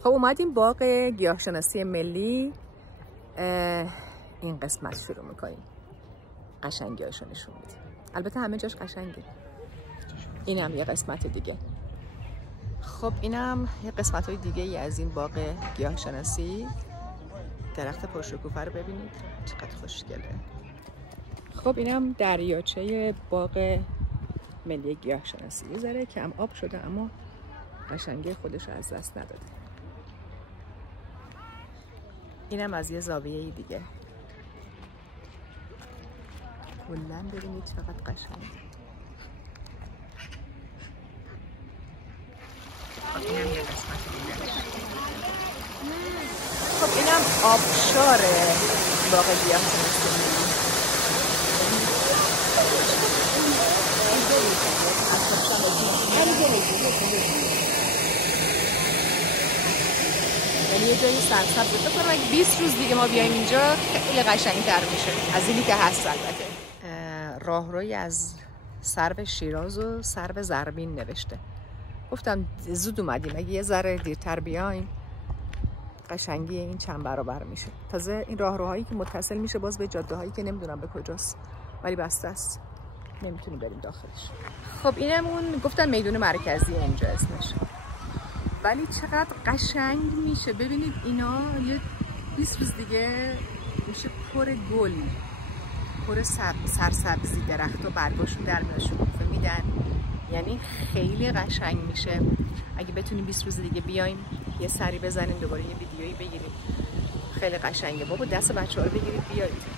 خب اومدیم باغ گیاهشناسی ملی این قسمت شروع میکنیم. قشنگیاشو نشون میدیم. البته همه جاش قشنگه. اینم یه قسمت دیگه. خب اینم یه قسمت های دیگه ای از این باغ گیاهشناسی. درخت پرشکوفه رو ببینید چقدر خوشگله. خب اینم دریاچه باغ ملی گیاهشناسی. یه ذره کم آب شده اما قشنگی خودش رو از دست نداده. اینم از یه زاویه دیگه. کلاً ببینید چقدر قشنگه. اینم یه قسمت دیگه. خب اینم آبشار باغ گیاهشناسی. یعنی یه جایی سرسبز بده کنم اگه 20 روز دیگه ما بیایم اینجا خیلی قشنگ‌تر میشه از اینی که هست. البته راهروی از سرو شیراز و سرو زربین نوشته. گفتم زود اومدیم اگه یه ذره دیرتر بیایم قشنگی این چند برابر میشه. تازه این راهروهایی که متصل میشه باز به جاده هایی که نمیدونم به کجاست ولی بسته است نمیتونیم بریم داخلش. خب اینمون گفتن میدون مرکزی اینجا اسمش، ولی چقدر قشنگ میشه. ببینید اینا یه 20 روز دیگه میشه پر گل، پر سرسبزی، درخت و برگاشون در شکوفه میدن. یعنی خیلی قشنگ میشه. اگه بتونیم 20 روز دیگه بیایم یه سری بزنیم دوباره یه ویدیویی بگیریم خیلی قشنگه. بابا دست بچه‌ها رو بگیرید بیایید.